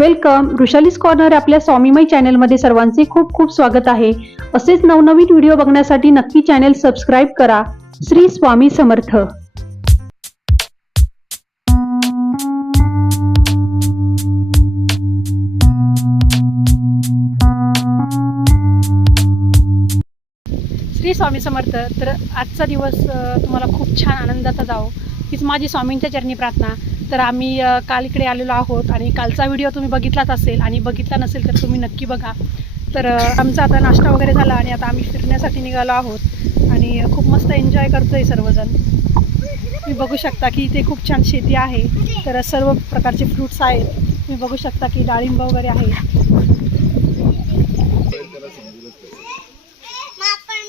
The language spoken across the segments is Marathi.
वेलकम. ऋषालीस कॉर्नर आपल्या स्वामीमय चॅनलमध्ये सर्वांचे खूप खूप स्वागत आहे. असेच नवनवीन व्हिडिओ बघण्यासाठी नक्की चॅनल सबस्क्राईब करा. श्री स्वामी समर्थ. श्री स्वामी समर्थ तर आजचा दिवस तुम्हाला खूप छान आनंदाचा जावो. हीच माझी स्वामींच्या चरणी प्रार्थना. तर आम्ही काल इकडे आलेलो आहोत आणि कालचा व्हिडिओ तुम्ही बघितलाच असेल आणि बघितला नसेल तर तुम्ही नक्की बघा. तर आमचा आता नाश्ता वगैरे झाला आणि आता आम्ही फिरण्यासाठी निघालो आहोत आणि खूप मस्त एन्जॉय करतो आहे सर्वजण. तुम्ही बघू शकता की इथे खूप छान शेती आहे. तर सर्व प्रकारचे फ्रूट्स आहेत. तुम्ही बघू शकता की डाळिंब वगैरे आहे.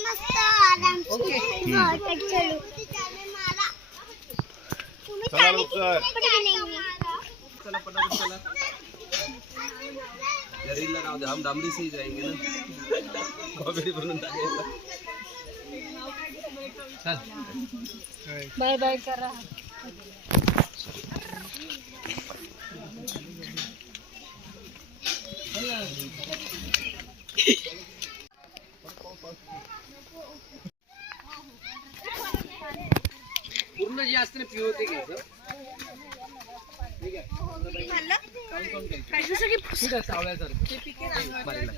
मस्त चलू लवकर. चला फटाफट चला. रीलला नाव दे हम डामरी से ही जाएंगे ना. कॉमेडी बनून टाकायचं. चल. बाय बाय करा. पूर्ण जे असते ना पिओ ते घ्यायचं बारीला.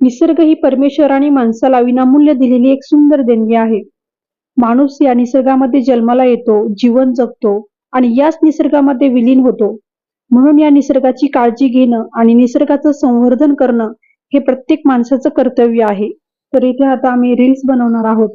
निसर्ग ही परमेश्वराने माणसाला विनामूल्य दिलेली एक सुंदर देणगी आहे. माणूस या निसर्गामध्ये जन्माला येतो जीवन जगतो आणि याच निसर्गामध्ये विलीन होतो. म्हणून या निसर्गाची काळजी घेणं आणि निसर्गाचं संवर्धन करणं हे प्रत्येक माणसाचं कर्तव्य आहे. तर इथे आता आम्ही रील्स बनवणार आहोत.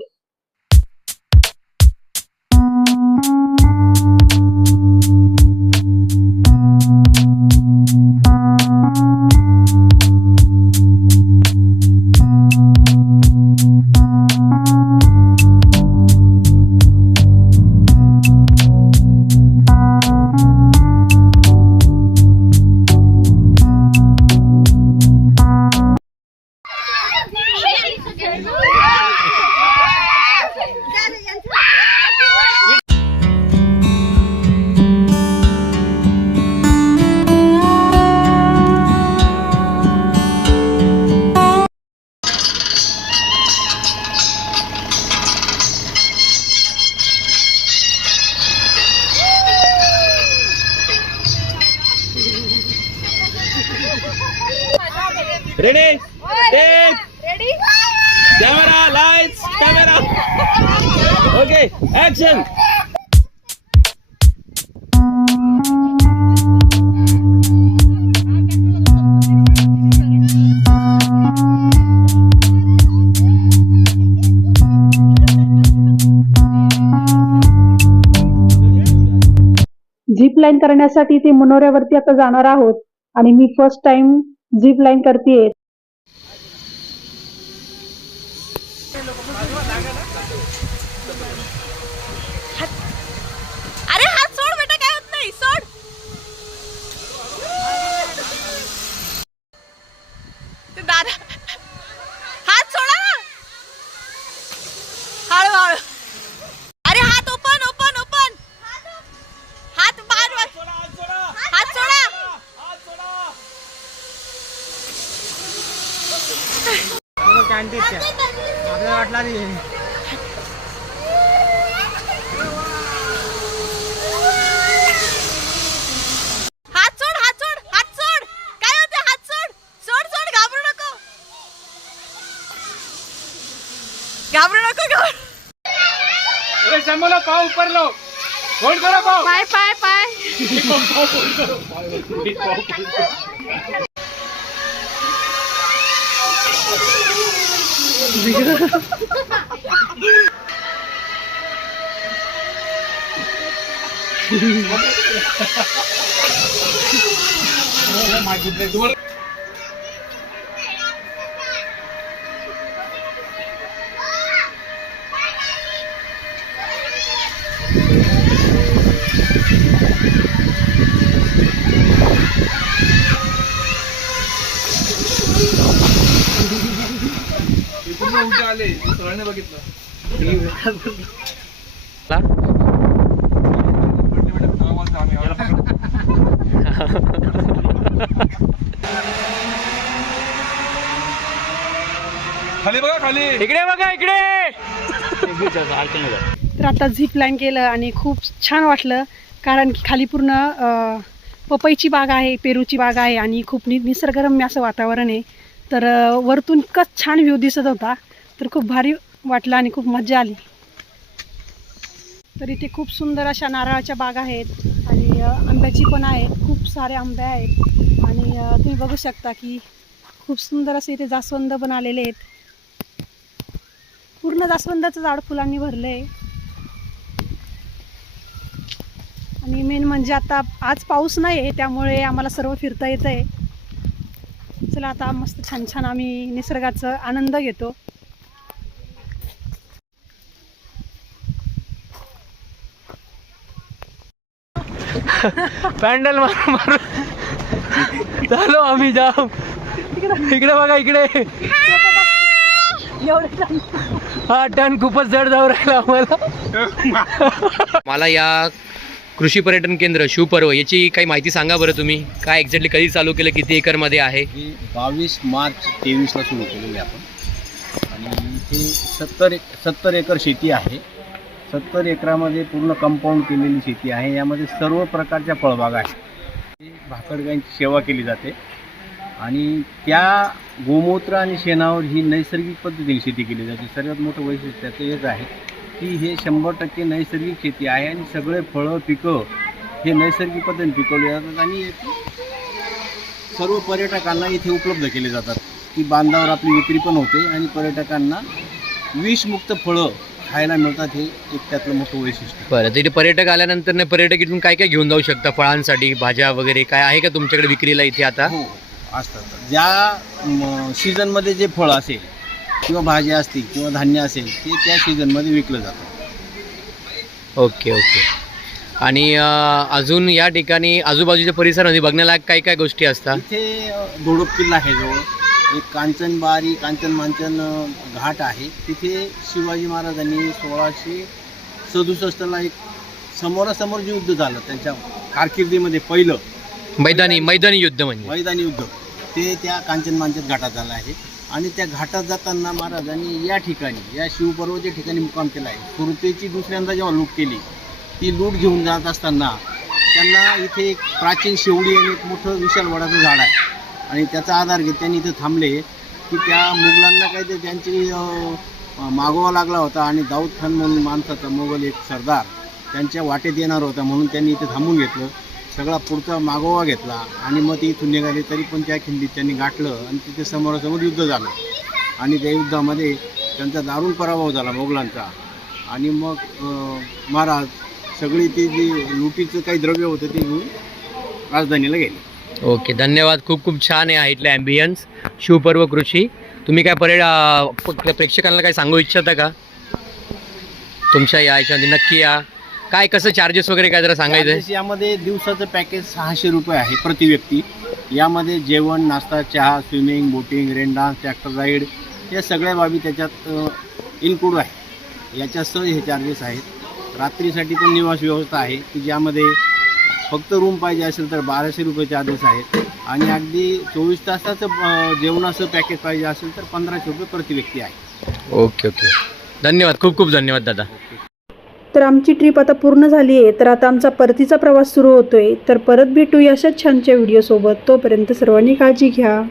Camera lights camera okay action line करण्यासाठी ते मनोऱ्यावरती आता जाणार आहोत आणि मी फर्स्ट टाइम झिप लाईन करते अरे हात सोड बेटा काय होत नाही सोड ते दादा हात सोडा ना हळू हळू अरे हात ओपन ओपन ओपन हात बाहेर हात सोडा हात सोड हात सोड हात सोड काय होते हात सोड सोड सोड घाबरू नको. घाबरू नको घाबरू. समोर पाव ऊपर लो होल्ड करो पाव. पाय पाय पाय उलटे आले. सगळ्यांनी बघितलं. आवाज आम्ही खाली बघा खाली. इकडे बघा इकडे. तर आता झिप लाईन केलं आणि खूप छान वाटलं कारण की खाली पूर्ण पपईची बाग आहे पेरूची बाग आहे आणि खूप नि निसर्गरम्य असं वातावरण आहे. तर वरतून इतकंच छान व्ह्यू दिसत होता. तर खूप भारी वाटलं आणि खूप मजा आली. तर इथे खूप सुंदर अशा नारळाच्या बाग आहेत आणि आंब्याची पण आहेत खूप सारे आंबे आहेत. आणि तुम्ही बघू शकता की खूप सुंदर असे इथे जास्वंद पण आलेले आहेत. पूर्ण जास्वंदाचं झाड फुलांनी भरलं आहे आणि मेन म्हणजे आता आज पाऊस नाही आहे त्यामुळे आम्हाला सर्व फिरता येतं आहे चला आता मस्त छान छान आम्ही निसर्गाचा आनंद घेतो. पॅन्डल मारू मारू चालो आम्ही जाऊ. इकडे बघा इकडे. हा टन खूपच जड जाऊ राहिला आम्हाला. मला या कृषी पर्यटन केंद्र शिवपर्व याची काही माहिती सांगा बरं तुम्ही. काय एक्झॅक्टली कधी चालू केलं किती एकरमध्ये आहे? बावीस मार्च तेवीसला सुरू केलेली आपण. आणि इथे सत्तर एक सत्तर एकर शेती आहे. सत्तर एकरामध्ये पूर्ण कंपाऊंड केलेली शेती आहे. यामध्ये सर्व प्रकारच्या फळबागा आहेत. भाकडगाईंची सेवा केली जाते. आणि त्या गोमूत्र आणि शेणावर ही नैसर्गिक पद्धतीने शेती केली जाते. सर्वात मोठं वैशिष्ट्य त्याचं हेच आहे की हे शंभर टक्के नैसर्गिक शेती आहे आणि सगळे फळं पिकं हे नैसर्गिक पद्धतीने पिकवले जातात आणि सर्व पर्यटकांना इथे उपलब्ध केले जातात. की बांधावर आपली विक्री पण होते आणि पर्यटकांना विषमुक्त फळं खायला मिळतात हे एक त्यातलं मोठं वैशिष्ट्य. बरं तिथे पर्यटक आल्यानंतर नाही पर्यटक इथून काय काय घेऊन जाऊ शकता फळांसाठी? भाज्या वगैरे काय आहे का तुमच्याकडे विक्रीला इथे आता? हो असतात ज्या सीझनमध्ये जे फळं असेल किंवा भाज्या असतील किंवा धान्य असेल ते त्या सीझनमध्ये विकलं जातं. Okay okay. आणि अं, अजून या ठिकाणी आजूबाजूच्या परिसरामध्ये बघण्यालायक काय काय गोष्टी असतात? इथे अ, दोडप किल्ला आहे जवळ. एक कांचनबारी कांचन मांचन घाट आहे. तिथे शिवाजी महाराजांनी सोळाशे सदुसष्टला एक समोरासमोर जे युद्ध झालं त्यांच्या कारकिर्दीमध्ये पहिलं. मैदानी मैदानी युद्ध म्हणजे? मैदानी युद्ध. ते त्या कांचन मांचन घाटात झालं आहे. आणि त्या घाटात जाताना महाराजांनी या ठिकाणी या शिवपर्वच्या ठिकाणी मुक्काम केला आहे. सुरतेची दुसऱ्यांदा जेव्हा लूट केली ती लूट घेऊन जात असताना त्यांना इथे एक प्राचीन शेवडी आणि एक मोठं विशाल वडाचं झाड आहे. आणि त्याचा आधार घेत त्यांनी इथे थांबले की त्या मुघलांना काही ते त्यांची मागोवा लागला होता आणि दाऊद खान म्हणून माणसाचा मोगल एक सरदार त्यांच्या वाटेत येणार होता म्हणून त्यांनी इथे थांबून घेतलं. सगळा पुढचा मागोवा घेतला आणि मग ते इथून निघाले. तरी पण त्या खिंडीत त्यांनी गाठलं आणि तिथे समोरासमोर युद्ध झालं. आणि त्या युद्धामध्ये त्यांचा दारुण पराभव झाला मोगलांचा आणि मग महाराज सगळी ती जी लुटीचं काही द्रव्य होतं ते घेऊन राजधानीला गेले. ओके धन्यवाद. खूप खूप छान आहे इथलं ॲम्बियन्स शिवपर्व कृषी. तुम्ही काय पर्यट प्रेक्षकांना काय सांगू इच्छिता का? तुमच्या या याच्यामध्ये नक्की या. काय कसं चार्जेस वगैरे काय जरा सांगायचं आहे यामध्ये दिवसाचं पॅकेज सहाशे रुपये आहे प्रति व्यक्ती. यामध्ये जेवण नाश्ता चहा swimming boating rain dance tractor ride या सगळ्या बाबी त्याच्यात इन्क्लूड आहे. याच्यासह हे चार्जेस आहेत. रात्रीसाठी पण निवास व्यवस्था आहे की ज्यामध्ये फक्त रूम पाहिजे असेल तर बाराशे रुपये चार्जेस आहेत आणि अगदी चोवीस तासाचं जेवणाचं पॅकेज पाहिजे असेल तर पंधराशे रुपये प्रति व्यक्ती आहे. Okay okay. धन्यवाद. खूप खूप धन्यवाद दादा. तर आमची ट्रिप आता पूर्ण झाली आहे. तर आता आमचा परतीचा प्रवास सुरू होतोय. तर परत भेटूया अशाच छानच्या व्हिडिओसोबत तोपर्यंत सर्वांनी काळजी घ्या.